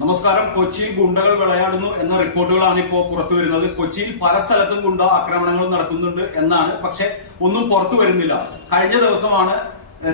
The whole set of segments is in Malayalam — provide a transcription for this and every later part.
നമസ്കാരം. കൊച്ചിയിൽ ഗുണ്ടകൾ വിളയാടുന്നു എന്ന റിപ്പോർട്ടുകളാണ് ഇപ്പോൾ പുറത്തു വരുന്നത്. കൊച്ചിയിൽ പല സ്ഥലത്തും ഗുണ്ട ആക്രമണങ്ങൾ നടക്കുന്നുണ്ട് എന്നാണ്. പക്ഷെ ഒന്നും പുറത്തു വരുന്നില്ല. കഴിഞ്ഞ ദിവസമാണ്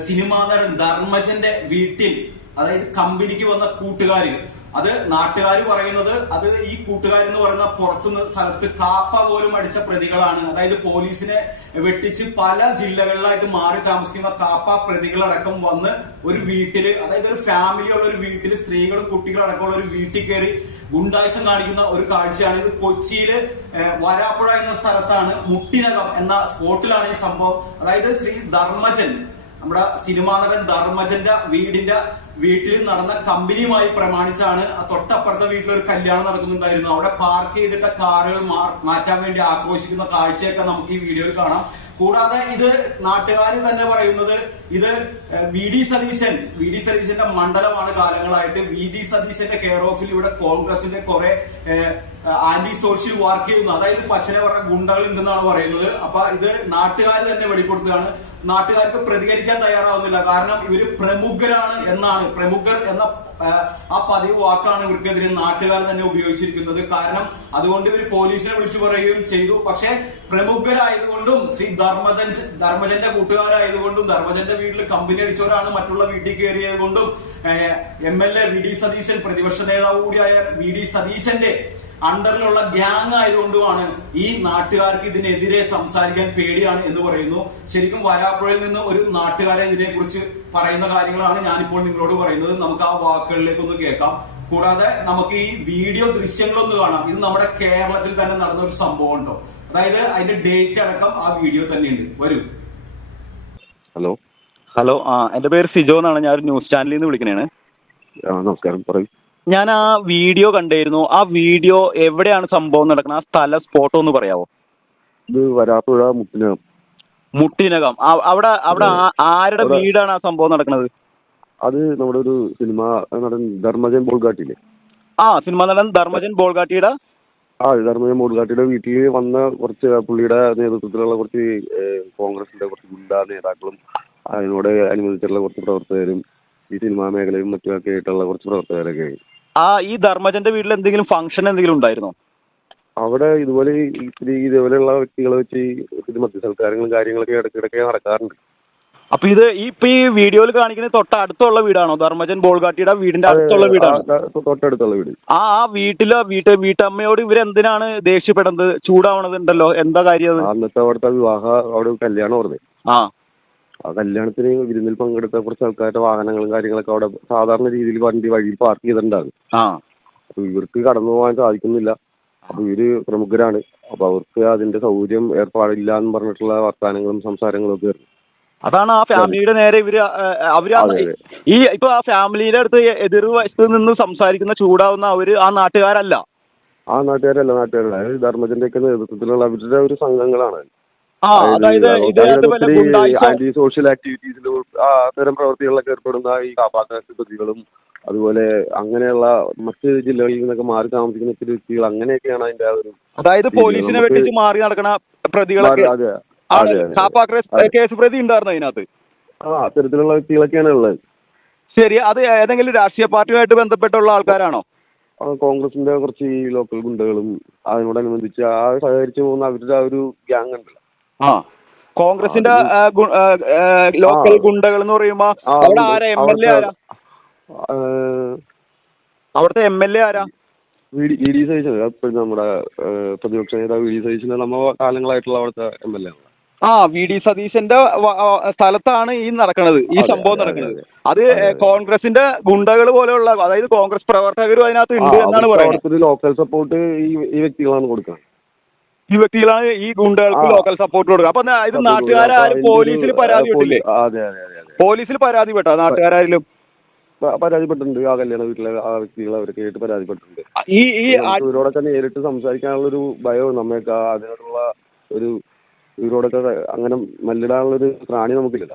സിനിമാ നടൻ ധർമ്മജന്റെ വീട്ടിൽ അതായത് കമ്പനിക്ക് വന്ന കൂട്ടുകാര് അത് നാട്ടുകാർ പറയുന്നത് അത് ഈ കൂട്ടുകാരെന്ന് പറയുന്ന പുറത്തുനിന്ന് സ്ഥലത്ത് കാപ്പ പോലും അടിച്ച പ്രതികളാണ്. അതായത് പോലീസിനെ വെട്ടിച്ച് പല ജില്ലകളിലായിട്ട് മാറി താമസിക്കുന്ന കാപ്പ പ്രതികളടക്കം വന്ന് ഒരു വീട്ടിൽ അതായത് ഒരു ഫാമിലി ഉള്ള ഒരു വീട്ടിൽ സ്ത്രീകളും കുട്ടികളും അടക്കമുള്ള ഒരു വീട്ടിൽ കയറി ഗുണ്ടായുസം കാണിക്കുന്ന ഒരു കാഴ്ചയാണ്. ഇത് കൊച്ചിയിൽ വരാപ്പുഴ എന്ന സ്ഥലത്താണ് മുട്ടിനകം എന്ന സ്പോട്ടിലാണ് ഈ സംഭവം. അതായത് ശ്രീ ധർമ്മജൻ നമ്മുടെ സിനിമാ നടൻ ധർമ്മജന്റെ വീടിന്റെ വീട്ടിൽ നടന്ന കമ്പനിയുമായി പ്രമാണിച്ചാണ് തൊട്ടപ്പുറത്തെ വീട്ടിൽ ഒരു കല്യാണം നടക്കുന്നുണ്ടായിരുന്നു. അവിടെ പാർക്ക് ചെയ്തിട്ട കാറുകൾ മാറ്റാൻ വേണ്ടി ആഘോഷിക്കുന്ന കാഴ്ചയൊക്കെ നമുക്ക് ഈ വീഡിയോയിൽ കാണാം. കൂടാതെ ഇത് നാട്ടുകാർ തന്നെ പറയുന്നത് ഇത് V D Satheesan V D സതീശന്റെ മണ്ഡലമാണ് കാലങ്ങളായിട്ട്. വി ഡി സതീശന്റെ കെയർ ഓഫിൽ ഇവിടെ കോൺഗ്രസിന്റെ കുറെ ആന്റി സോഷ്യൽ വർക്ക് ചെയ്യുന്നു. അതായത് പച്ചനെ പറഞ്ഞ ഗുണ്ടകൾ ഉണ്ടെന്നാണ് പറയുന്നത്. അപ്പൊ ഇത് നാട്ടുകാർ തന്നെ വെളിപ്പെടുത്തുകയാണ്. നാട്ടുകാർക്ക് പ്രതികരിക്കാൻ തയ്യാറാവുന്നില്ല. കാരണം ഇവർ പ്രമുഖരാണ് എന്നാണ്. പ്രമുഖർ എന്ന ആ പതിവ് വാക്കാണ് ഇവർക്കെതിരെ നാട്ടുകാർ തന്നെ ഉപയോഗിച്ചിരിക്കുന്നത്. കാരണം അതുകൊണ്ട് ഇവർ പോലീസിനെ വിളിച്ചു പറയുകയും ചെയ്തു. പക്ഷെ പ്രമുഖരായതുകൊണ്ടും ശ്രീ ധർമ്മജൻ ധർമ്മജന്റെ കൂട്ടുകാരായതുകൊണ്ടും ധർമ്മജന്റെ വീട്ടിൽ കമ്പനി അടിച്ചവരാണ് മറ്റുള്ള വീട്ടിൽ കയറിയത് കൊണ്ടും M L A V D Satheesan പ്രതിപക്ഷ നേതാവ് കൂടിയായ വി ഡി സതീശന്റെ അണ്ടറിലുള്ള ഗ്യാങ് ആയതുകൊണ്ടുമാണ് ഈ നാട്ടുകാർക്ക് ഇതിനെതിരെ സംസാരിക്കാൻ പേടിയാണ് എന്ന് പറയുന്നു. ശരിക്കും വരാപ്പുഴയിൽ നിന്ന് ഒരു നാട്ടുകാരെ ഇതിനെ കുറിച്ച് പറയുന്ന കാര്യങ്ങളാണ് ഞാനിപ്പോൾ നിങ്ങളോട് പറയുന്നത്. നമുക്ക് ആ വാക്കുകളിലേക്ക് ഒന്ന് കേൾക്കാം. കൂടാതെ നമുക്ക് ഈ വീഡിയോ ദൃശ്യങ്ങളൊന്ന് കാണാം. ഇത് നമ്മുടെ കേരളത്തിൽ തന്നെ നടന്ന ഒരു സംഭവം ഉണ്ടോ? അതായത് അതിന്റെ ഡേറ്റ് അടക്കം ആ വീഡിയോ തന്നെയുണ്ട്. വരൂ. ഹലോ. ഹലോ ആ എന്റെ പേര് സിജോ എന്നാണ്. ഞാൻ ഒരു ന്യൂസ് ചാനലിൽ നിന്ന് വിളിക്കുന്നതാണ് നമസ്കാരം. പറയൂ. ഞാൻ ആ വീഡിയോ കണ്ടായിരുന്നു ആ വീഡിയോ എവിടെയാണ് സംഭവം നടക്കുന്നത് ആ സ്ഥല സ്പോട്ട് ഒന്ന് പറയാവോ? ഇത് വരാപ്പുഴ മുട്ടിനകം. മുട്ടിനകം. അവിടെ അവിടെ ആരുടെ വീടാണ് ആ സംഭവം നടക്കുന്നത് അത് നമ്മുടെ ഒരു സിനിമ നടൻ ധർമ്മജൻ ബോൾഗാട്ടില്ലേ ആ സിനിമ നടൻ ധർമ്മജൻ ബോൾഗാട്ടിയുടെ? ആ ധർമ്മജൻ ബോൾഗാട്ടിയുടെ വീട്ടിൽ വന്ന കുറച്ച് പുള്ളിയുടെ നേതൃത്വത്തിലുള്ള കുറച്ച് കോൺഗ്രസിന്റെ കുറച്ച് ഗുണ്ടാ നേതാക്കളും അതിനോട് അനുബന്ധിച്ചിട്ടുള്ള കുറച്ച് പ്രവർത്തകരും ഈ സിനിമാ മേഖലയും മറ്റുമൊക്കെ ആയിട്ടുള്ള കുറച്ച് പ്രവർത്തകരൊക്കെ ആ ഈ ധർമ്മജന്റെ വീട്ടിൽ എന്തെങ്കിലും ഫംഗ്ഷൻ എന്തെങ്കിലും ഉണ്ടായിരുന്നോ? അവിടെ ഇതുപോലെ ഇത്തിരി ഇതേപോലെയുള്ള വ്യക്തികളെ വെച്ച് ഒത്തിരി മദ്യസൽക്കാരങ്ങളും കാര്യങ്ങളൊക്കെ ഇടയ്ക്കിടയ്ക്ക് നടക്കാറുണ്ട്. അപ്പൊ ഇത് ഈ ഇപ്പൊ ഈ വീഡിയോയിൽ കാണിക്കുന്ന തൊട്ട് അടുത്തുള്ള വീടാണോ? ധർമ്മജൻ ബോൾഗാട്ടിയുടെ വീടിന്റെ അടുത്തുള്ള വീടാണോ? തൊട്ടടുത്തുള്ള വീട്. ആ ആ വീട്ടിൽ വീട്ട് വീട്ടമ്മയോട് ഇവരെന്തിനാണ് ദേഷ്യപ്പെടുന്നത്? ചൂടാവണതുണ്ടല്ലോ? എന്താ കാര്യം അന്നത്തെ അവിടുത്തെ വിവാഹ അവിടെ കല്യാണം ഓർമ്മ ആ. ആ കല്യാണത്തിന് വിരുന്നിൽ പങ്കെടുത്ത കുറച്ച് ആൾക്കാരുടെ വാഹനങ്ങളും കാര്യങ്ങളൊക്കെ അവിടെ സാധാരണ രീതിയിൽ വണ്ടി വഴിയിൽ പാർക്ക് ചെയ്തിട്ടുണ്ടായിരുന്നു ആ. അപ്പൊ ഇവർക്ക് കടന്നു പോകാൻ സാധിക്കുന്നില്ല. അപ്പൊ ഇവർ പ്രമുഖരാണ്. അപ്പൊ അവർക്ക് അതിന്റെ സൗകര്യം ഏർപ്പാടില്ല എന്ന് പറഞ്ഞിട്ടുള്ള വർത്തമാനങ്ങളും സംസാരങ്ങളും ഒക്കെ ആയിരുന്നു. അതാണ് ആ ഫാമിലിയുടെ നേരെ ഇവർ അവർ. ഈ ഇപ്പൊ ആ ഫാമിലിയുടെ അടുത്ത് എതിർ വശത്ത് നിന്ന് സംസാരിക്കുന്ന ചൂടാവുന്ന അവർ ആ നാട്ടുകാരല്ല. ആ നാട്ടുകാരല്ല നാട്ടുകാരല്ല. ധർമ്മജന്റെ ഒക്കെ നേതൃത്വത്തിലുള്ള അവരുടെ ഒരു സംഘങ്ങളാണ്. ആന്റി സോഷ്യൽ ആക്ടിവിറ്റീസിലും അത്തരം പ്രവർത്തികളിലൊക്കെ ഏർപ്പെടുന്ന ഈ കാപ്പാക്കാശ് പ്രതികളും അതുപോലെ അങ്ങനെയുള്ള മറ്റ് ജില്ലകളിൽ നിന്നൊക്കെ മാറി താമസിക്കുന്ന ഒത്തിരി വ്യക്തികൾ അങ്ങനെയൊക്കെയാണ് അതിന്റെ ആ ഒരു അതായത് പോലീസിനെ വെട്ടിച്ച് മാറി നടക്കുന്ന പ്രതികളൊക്കെ അതെ അതെ കേസ് പ്രതി ഉണ്ടായിരുന്നു അതിനകത്ത് ആ അത്തരത്തിലുള്ള വ്യക്തികളൊക്കെയാണ് ഉള്ളത്. ശരി അത് ഏതെങ്കിലും രാഷ്ട്രീയ പാർട്ടിയുമായിട്ട് ബന്ധപ്പെട്ടുള്ള ആൾക്കാരാണോ? കോൺഗ്രസിന്റെ കുറച്ച് ഈ ലോക്കൽ ഗുണ്ടകളും അതിനോടനുബന്ധിച്ച് ആ സഹകരിച്ച് പോകുന്ന അവരുടെ ആ ഒരു ഗ്യാങ് ഉണ്ടല്ലോ. ആ. കോൺഗ്രസിന്റെ ലോക്കൽ ഗുണ്ടകൾ എന്ന് പറയുമ്പോ അവിടെ ആരാ? എം എൽ എ ആരാ? അവിടുത്തെ എം എൽ എ ആരാ? V D- Satheesan. എപ്പോഴും നമ്മുടെ പ്രതിപക്ഷ നേതാവ് വി ഡി സതീശൻ നമ്മ കാലങ്ങളായിട്ടുള്ള അവിടുത്തെ എം എൽ എ ആണ്. ആ വി ഡി സതീശന്റെ സ്ഥലത്താണ് ഈ നടക്കുന്നത് ഈ സംഭവം നടക്കുന്നത് അത്. കോൺഗ്രസിന്റെ ഗുണ്ടകൾ പോലെയുള്ള അതായത് കോൺഗ്രസ് പ്രവർത്തകരും അതിനകത്ത് ഉണ്ട് എന്നാണ് പറയുന്നത്. ലോക്കൽ സപ്പോർട്ട് ഈ ഈ വ്യക്തികളാണ് കൊടുക്കുന്നത്. ഈ വ്യക്തികളാണ് ഈ ഗുണ്ടകൾക്ക് ലോക്കൽ സപ്പോർട്ട് കൊടുക്കുക. അപ്പൊ ഇത് നാട്ടുകാരും പോലീസിൽ പരാതി അതെ പോലീസിൽ പരാതി വിട്ടോ നാട്ടുകാരും പരാതിപ്പെട്ടിട്ടുണ്ട്. ആ കല്യാണ വീട്ടിലെ ആ വ്യക്തികൾ അവരൊക്കെ ആയിട്ട് പരാതിപ്പെട്ടിട്ടുണ്ട്. ഈ ഈ ഇവരോടൊക്കെ നേരിട്ട് സംസാരിക്കാനുള്ള ഒരു ഭയവും നമ്മയൊക്കെ അതിനോടുള്ള ഒരു ഇവരോടൊക്കെ അങ്ങനെ മല്ലിടാനുള്ള ഒരു ത്രാണി നമുക്കില്ല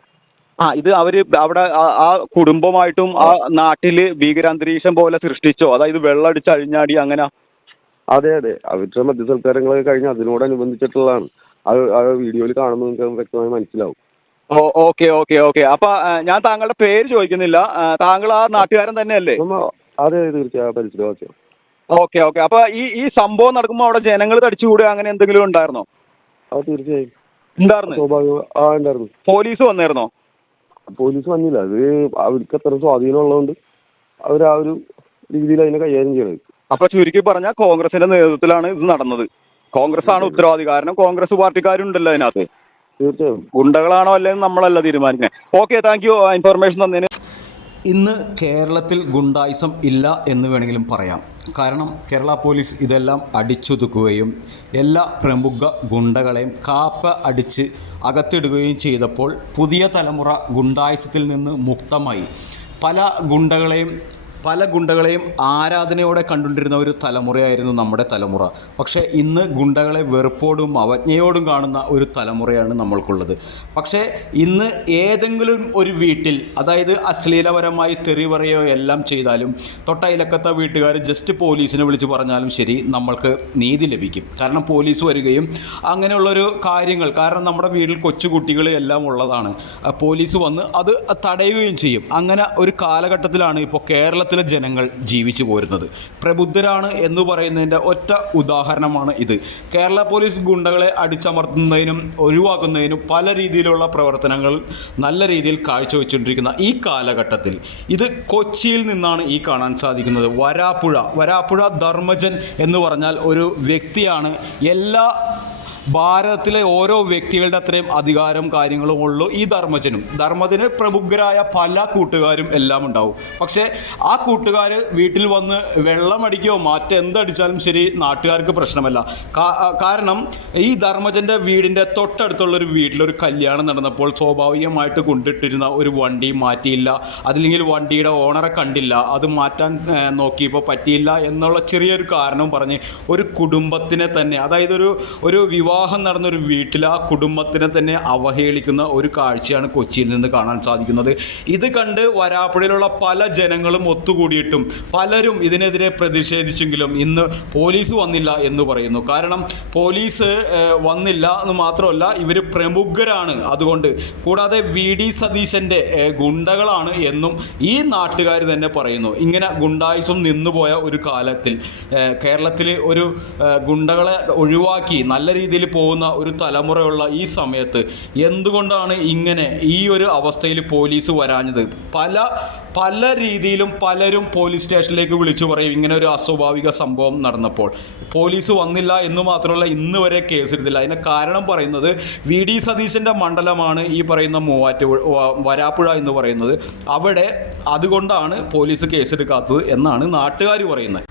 ആ ഇത് അവർ അവിടെ ആ- ആ കുടുംബമായിട്ടും ആ നാട്ടിൽ ഭീകരാന്തരീക്ഷം പോലെ സൃഷ്ടിച്ചോ? അതായത് വെള്ളമടിച്ച് അഴിഞ്ഞാടി അങ്ങനെ? അതെ അതെ. അവരുടെ മദ്യസൽക്കാരങ്ങളൊക്കെ കഴിഞ്ഞ് അതിനോടനുബന്ധിച്ചിട്ടുള്ളതാണ്. അത് ആ വീഡിയോയിൽ കാണുമ്പോൾ നിങ്ങൾക്ക് വ്യക്തമായി മനസ്സിലാവും. ഓ ഓക്കെ ഓക്കെ ഓക്കെ. അപ്പൊ ഞാൻ താങ്കളുടെ പേര് ചോദിക്കുന്നില്ല. താങ്കൾ ആ നാട്ടുകാരൻ തന്നെയല്ലേ? അതെ തീർച്ചയായും. പരിസരവാസിയാണ് ഓക്കെ ഓക്കെ. അപ്പൊ ഈ ഈ സംഭവം നടക്കുമ്പോൾ അവിടെ ജനങ്ങൾ തടിച്ചുകൂടുക അങ്ങനെ എന്തെങ്കിലും ഉണ്ടായിരുന്നോ? അത് തീർച്ചയായും. ഉണ്ടായിരുന്നു. ആ ഉണ്ടായിരുന്നു. പോലീസ് വന്നായിരുന്നോ? പോലീസ് വന്നില്ല. അത് അവർക്ക് അത്ര സ്വാധീനം ഉള്ളതുകൊണ്ട് അവർ ആ ഒരു രീതിയിൽ അതിനെ കൈകാര്യം ചെയ്യണത്. അപ്പൊ ചുരുക്കി പറഞ്ഞാൽ കോൺഗ്രസിന്റെ നേതൃത്വത്തിലാണ് ഇത് നടന്നത്. കോൺഗ്രസ് ആണ് ഉത്തരവാദി. കാരണം കോൺഗ്രസ് പാർട്ടിക്കാരുണ്ടല്ലോ അതിനകത്ത്. തീർച്ചയായും. ഗുണ്ടകളാണോ അല്ലെങ്കിൽ നമ്മളല്ല തീരുമാനിക്കുന്നത് ഓക്കെ താങ്ക് യു ഇൻഫർമേഷൻ തന്നതിന്. ഇന്ന് കേരളത്തിൽ ഗുണ്ടായിസം ഇല്ല എന്ന് വേണമെങ്കിലും പറയാം. കാരണം കേരള പോലീസ് ഇതെല്ലാം അടിച്ചൊതുക്കുകയും എല്ലാ പ്രമുഖ ഗുണ്ടകളെയും കാപ്പ അടിച്ച് അകത്തിടുകയും ചെയ്തപ്പോൾ പുതിയ തലമുറ ഗുണ്ടായിസത്തിൽ നിന്ന് മുക്തമായി. പല ഗുണ്ടകളെയും പല ഗുണ്ടകളെയും ആരാധനയോടെ കണ്ടുകൊണ്ടിരുന്ന ഒരു തലമുറയായിരുന്നു നമ്മുടെ തലമുറ. പക്ഷേ ഇന്ന് ഗുണ്ടകളെ വെറുപ്പോടും അവജ്ഞയോടും കാണുന്ന ഒരു തലമുറയാണ് നമ്മൾക്കുള്ളത്. പക്ഷേ ഇന്ന് ഏതെങ്കിലും ഒരു വീട്ടിൽ അതായത് അശ്ലീലപരമായി തെറി എല്ലാം ചെയ്താലും തൊട്ടയിലക്കത്തെ വീട്ടുകാർ ജസ്റ്റ് പോലീസിനെ വിളിച്ച് പറഞ്ഞാലും ശരി നമ്മൾക്ക് നീതി ലഭിക്കും. കാരണം പോലീസ് വരികയും അങ്ങനെയുള്ളൊരു കാര്യങ്ങൾ കാരണം നമ്മുടെ വീട്ടിൽ കൊച്ചുകുട്ടികൾ എല്ലാം ഉള്ളതാണ്. പോലീസ് വന്ന് അത് തടയുകയും ചെയ്യും. അങ്ങനെ ഒരു കാലഘട്ടത്തിലാണ് ഇപ്പോൾ കേരളത്തിലെ ജനങ്ങൾ ജീവിച്ചു പോരുന്നത്. പ്രബുദ്ധരാണ് എന്ന് പറയുന്നതിന്റെ ഒറ്റ ഉദാഹരണമാണ് ഇത്. കേരള പോലീസ് ഗുണ്ടകളെ അടിച്ചമർത്തുന്നതിനും ഒഴിവാക്കുന്നതിനും പല രീതിയിലുള്ള പ്രവർത്തനങ്ങൾ നല്ല രീതിയിൽ കാഴ്ചവെച്ചുകൊണ്ടിരിക്കുന്ന ഈ കാലഘട്ടത്തിൽ ഇത് കൊച്ചിയിൽ നിന്നാണ് ഈ കാണാൻ സാധിക്കുന്നത്. വരാപ്പുഴ. വരാപ്പുഴ ധർമ്മജൻ എന്ന് പറഞ്ഞാൽ ഒരു വ്യക്തിയാണ്. എല്ലാ ഭാരതത്തിലെ ഓരോ വ്യക്തികളുടെ അത്രയും അധികാരം കാര്യങ്ങളും ഉള്ളൂ ഈ ധർമ്മജനും. ധർമ്മജന് പ്രമുഖരായ പല കൂട്ടുകാരും എല്ലാം ഉണ്ടാവും. പക്ഷേ ആ കൂട്ടുകാർ വീട്ടിൽ വന്ന് വെള്ളമടിക്കോ മറ്റെന്തടിച്ചാലും ശരി നാട്ടുകാർക്ക് പ്രശ്നമല്ല. കാരണം ഈ ധർമ്മജന്റെ വീടിന്റെ തൊട്ടടുത്തുള്ള ഒരു വീട്ടിലൊരു കല്യാണം നടന്നപ്പോൾ സ്വാഭാവികമായിട്ട് കൊണ്ടിട്ടിരുന്ന ഒരു വണ്ടി മാറ്റിയില്ല. അതില്ലെങ്കിൽ വണ്ടിയുടെ ഓണറെ കണ്ടില്ല. അത് മാറ്റാൻ നോക്കിയപ്പോൾ പറ്റിയില്ല എന്നുള്ള ചെറിയൊരു കാരണം പറഞ്ഞ് ഒരു കുടുംബത്തിനെ തന്നെ അതായത് ഒരു ഒരു വിവാഹം നടന്ന ഒരു വീട്ടിൽ ആ കുടുംബത്തിനെ തന്നെ അവഹേളിക്കുന്ന ഒരു കാഴ്ചയാണ് കൊച്ചിയിൽ നിന്ന് കാണാൻ സാധിക്കുന്നത്. ഇത് കണ്ട് വരാപ്പുഴയിലുള്ള പല ജനങ്ങളും ഒത്തുകൂടിയിട്ടും പലരും ഇതിനെതിരെ പ്രതിഷേധിച്ചെങ്കിലും ഇന്ന് പോലീസ് വന്നില്ല എന്ന് പറയുന്നു. കാരണം പോലീസ് വന്നില്ല എന്ന് മാത്രമല്ല ഇവർ പ്രമുഖരാണ്. അതുകൊണ്ട് കൂടാതെ വി ഡി സതീശന്റെ ഗുണ്ടകളാണ് എന്നും ഈ നാട്ടുകാർ തന്നെ പറയുന്നു. ഇങ്ങനെ ഗുണ്ടായുസം നിന്നുപോയ ഒരു കാലത്തിൽ കേരളത്തിൽ ഒരു ഗുണ്ടകളെ ഒഴിവാക്കി നല്ല രീതിയിൽ പോകുന്ന ഒരു തലമുറയുള്ള ഈ സമയത്ത് എന്തുകൊണ്ടാണ് ഇങ്ങനെ ഈ ഒരു അവസ്ഥയിൽ പോലീസ് വരാഞ്ഞത്? പല പല രീതിയിലും പലരും പോലീസ് സ്റ്റേഷനിലേക്ക് വിളിച്ചു പറയും ഇങ്ങനെ ഒരു അസ്വാഭാവിക സംഭവം നടന്നപ്പോൾ. പോലീസ് വന്നില്ല എന്ന് മാത്രമല്ല ഇന്ന് വരെ കേസെടുത്തില്ല. അതിന് കാരണം പറയുന്നത് വി ഡി സതീശന്റെ മണ്ഡലമാണ് ഈ പറയുന്ന മൂവാറ്റുപുഴ വരാപ്പുഴ എന്ന് പറയുന്നത്. അവിടെ അതുകൊണ്ടാണ് പോലീസ് കേസെടുക്കാത്തത് എന്നാണ് നാട്ടുകാർ പറയുന്നത്.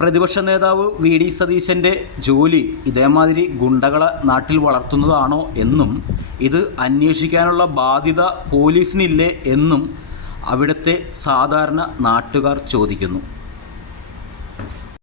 പ്രതിപക്ഷ നേതാവ് വി ഡി സതീശന്റെ ജോലി ഇതേമാതിരി ഗുണ്ടകളെ നാട്ടിൽ വളർത്തുന്നതാണോ എന്നും ഇത് അന്വേഷിക്കാനുള്ള ബാധ്യത പോലീസിനില്ലേ എന്നും അവിടുത്തെ സാധാരണ നാട്ടുകാർ ചോദിക്കുന്നു.